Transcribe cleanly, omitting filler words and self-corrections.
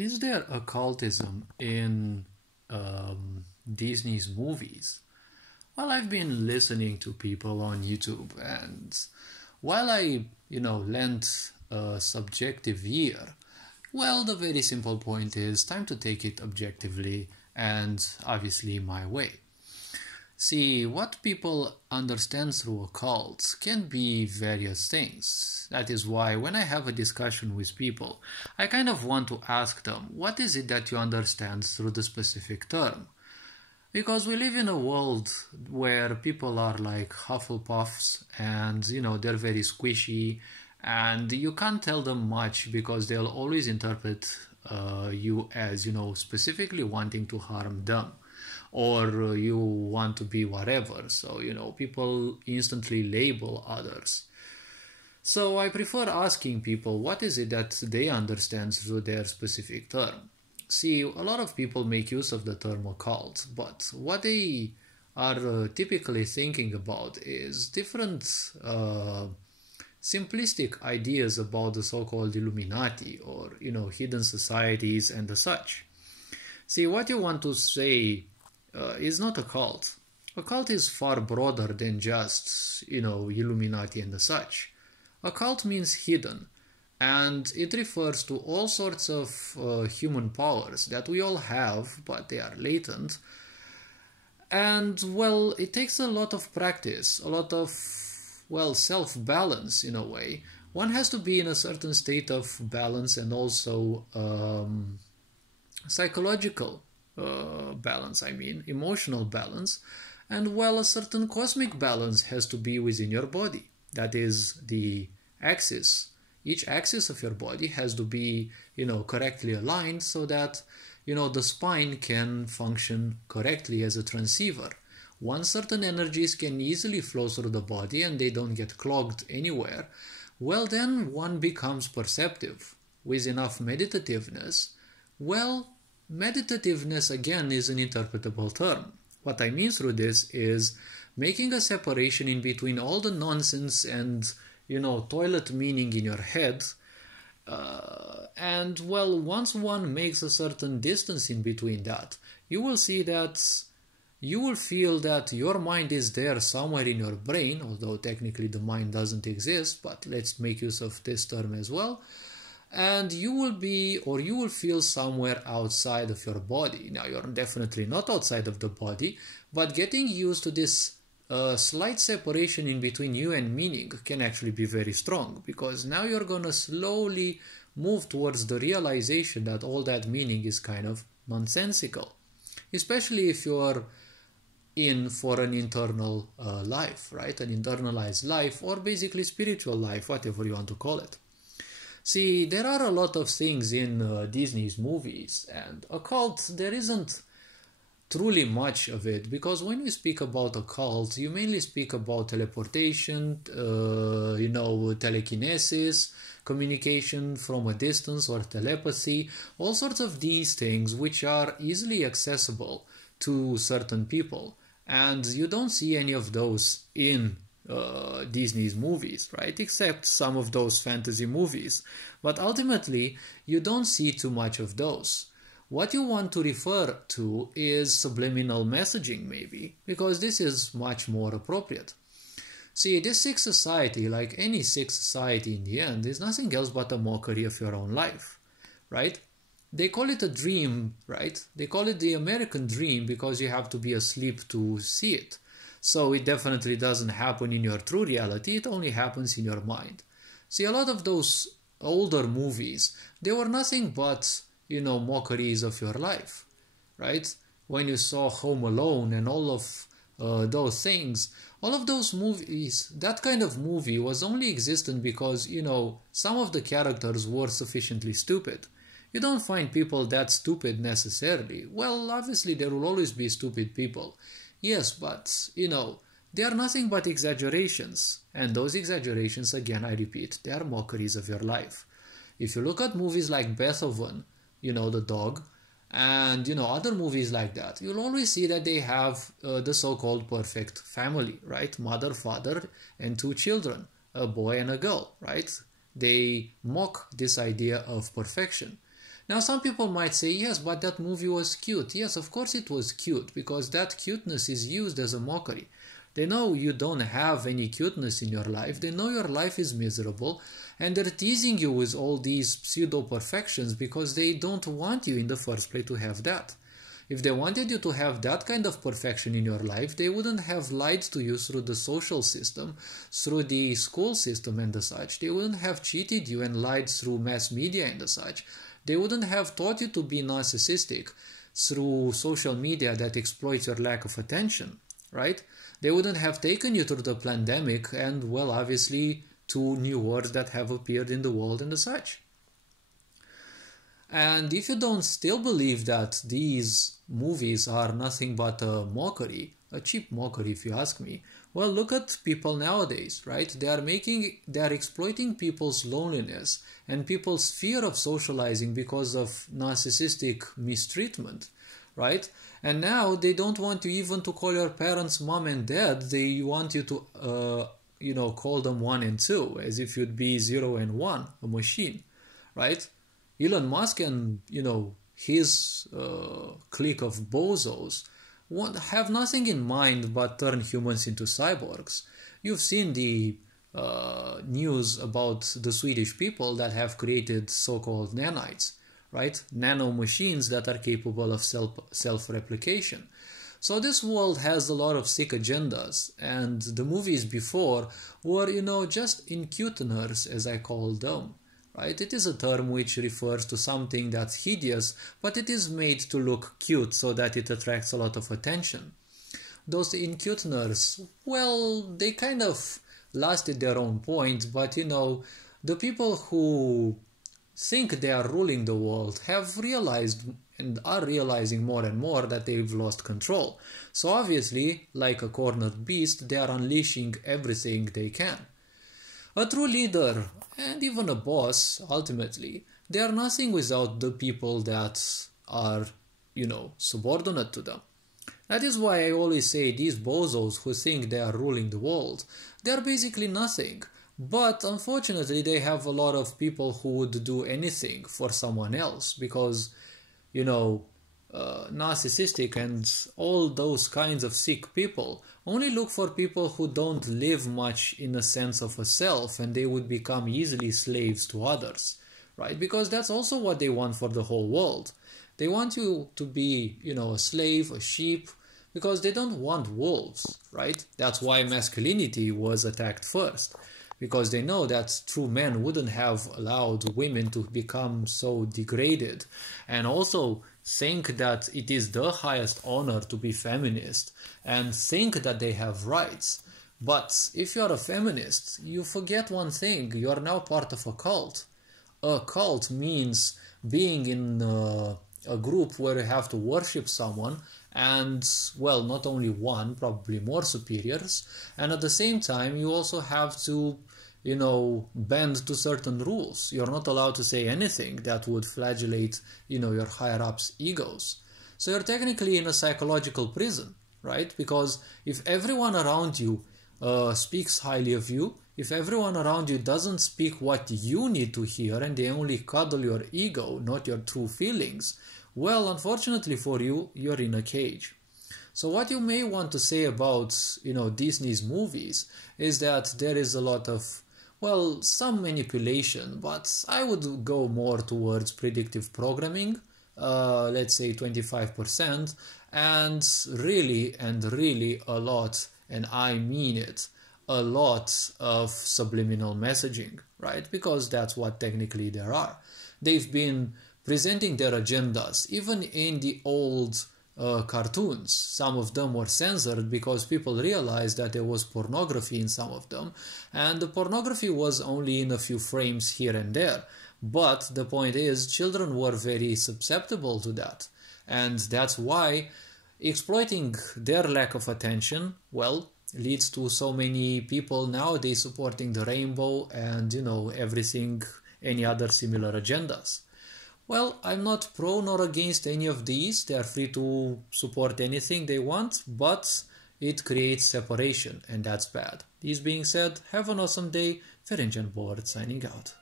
Is there occultism in Disney's movies? Well, I've been listening to people on YouTube, and while I lend a subjective ear, well, the very simple point is time to take it objectively and obviously my way. See, what people understand through occults can be various things. That is why when I have a discussion with people, I kind of want to ask them, what is it that you understand through the specific term? Because we live in a world where people are like Hufflepuffs and, they're very squishy and you can't tell them much because they'll always interpret you as, specifically wanting to harm them. Or you want to be whatever. So, people instantly label others. So I prefer asking people what is it that they understand through their specific term. See, a lot of people make use of the term occult, but what they are typically thinking about is different simplistic ideas about the so-called Illuminati or, hidden societies and the such. See, what you want to say is not a cult. A cult is far broader than just, Illuminati and the such. A cult means hidden, and it refers to all sorts of human powers that we all have, but they are latent. And, well, it takes a lot of practice, a lot of, self-balance in a way. One has to be in a certain state of balance and also psychological balance, emotional balance, and a certain cosmic balance has to be within your body. That is the axis. Each axis of your body has to be, correctly aligned so that, the spine can function correctly as a transceiver. Once certain energies can easily flow through the body and they don't get clogged anywhere, well, then one becomes perceptive. With enough meditativeness, meditativeness, again, is an interpretable term. What I mean through this is making a separation in between all the nonsense and, toilet meaning in your head. And, once one makes a certain distance in between that, you will see that you will feel that your mind is there somewhere in your brain, although technically the mind doesn't exist, but let's make use of this term as well. And you will feel somewhere outside of your body. Now, you're definitely not outside of the body, but getting used to this slight separation in between you and meaning can actually be very strong, because now you're going to slowly move towards the realization that all that meaning is kind of nonsensical, especially if you're in for an internal life, right? An internalized life, or basically spiritual life, whatever you want to call it. See, there are a lot of things in Disney's movies, and occult, there isn't truly much of it, because when you speak about occult, you mainly speak about teleportation, telekinesis, communication from a distance, or telepathy, all sorts of these things which are easily accessible to certain people, and you don't see any of those in Disney's movies, right? Except some of those fantasy movies. But ultimately, you don't see too much of those. What you want to refer to is subliminal messaging, maybe, because this is much more appropriate. See, this sick society, like any sick society in the end, is nothing else but a mockery of your own life, right? They call it a dream, right? They call it the American dream because you have to be asleep to see it. So it definitely doesn't happen in your true reality, it only happens in your mind. See, a lot of those older movies, they were nothing but, mockeries of your life, right? When you saw Home Alone and all of those things, all of those movies, that kind of movie was only existent because, some of the characters were sufficiently stupid. You don't find people that stupid necessarily. Well, obviously there will always be stupid people. Yes, but, they are nothing but exaggerations. And those exaggerations, again, I repeat, they are mockeries of your life. If you look at movies like Beethoven, the dog, and, other movies like that, you'll always see that they have the so-called perfect family, right? Mother, father, and 2 children, a boy and a girl, right? They mock this idea of perfection. Now some people might say, yes, but that movie was cute. Yes, of course it was cute, because that cuteness is used as a mockery. They know you don't have any cuteness in your life, they know your life is miserable, and they're teasing you with all these pseudo-perfections because they don't want you in the first place to have that. If they wanted you to have that kind of perfection in your life, they wouldn't have lied to you through the social system, through the school system and the such. They wouldn't have cheated you and lied through mass media and the such. They wouldn't have taught you to be narcissistic through social media that exploits your lack of attention, right? They wouldn't have taken you through the pandemic and, well, obviously, to new words that have appeared in the world and the such. And if you don't still believe that these movies are nothing but a mockery, a cheap mockery if you ask me, well, look at people nowadays, right? They are exploiting people's loneliness and people's fear of socializing because of narcissistic mistreatment, right? And now they don't want you even to call your parents mom and dad. They want you to, call them 1 and 2, as if you'd be 0 and 1, a machine, right? Elon Musk and, his clique of bozos have nothing in mind but turn humans into cyborgs. You've seen the news about the Swedish people that have created so-called nanites, right? Nano machines that are capable of self-replication. So this world has a lot of sick agendas, and the movies before were, just incuteners, as I call them. Right? It is a term which refers to something that's hideous, but it is made to look cute so that it attracts a lot of attention. Those incuteners, well, they kind of lasted their own point, but the people who think they are ruling the world have realized and are realizing more and more that they've lost control. So obviously, like a cornered beast, they are unleashing everything they can. A true leader, and even a boss, ultimately, they are nothing without the people that are, subordinate to them. That is why I always say these bozos who think they are ruling the world, they are basically nothing. But unfortunately, they have a lot of people who would do anything for someone else because, narcissistic and all those kinds of sick people only look for people who don't live much in a sense of a self, and they would become easily slaves to others, right? Because that's also what they want for the whole world. They want you to be, a slave, a sheep, because they don't want wolves, right? That's why masculinity was attacked first, because they know that true men wouldn't have allowed women to become so degraded, and also think that it is the highest honor to be feminist and think that they have rights. But if you are a feminist, you forget one thing: you are now part of a cult. A cult means being in a group where you have to worship someone, and, well, not only one, probably more superiors, and at the same time you also have to bend to certain rules. You're not allowed to say anything that would flagellate, your higher-ups' egos. So you're technically in a psychological prison, right? Because if everyone around you speaks highly of you, if everyone around you doesn't speak what you need to hear and they only cuddle your ego, not your true feelings, well, unfortunately for you, you're in a cage. So what you may want to say about, Disney's movies is that there is a lot of, well, some manipulation, but I would go more towards predictive programming, let's say 25%, and really a lot, and I mean it, a lot of subliminal messaging, right? Because that's what technically there are. They've been presenting their agendas, even in the old cartoons. Some of them were censored because people realized that there was pornography in some of them, and the pornography was only in a few frames here and there. But the point is, children were very susceptible to that, and that's why exploiting their lack of attention, well, leads to so many people nowadays supporting the rainbow and, everything, any other similar agendas. Well, I'm not pro nor against any of these. They are free to support anything they want, but it creates separation, and that's bad. This being said, have an awesome day. Ferenc Board signing out.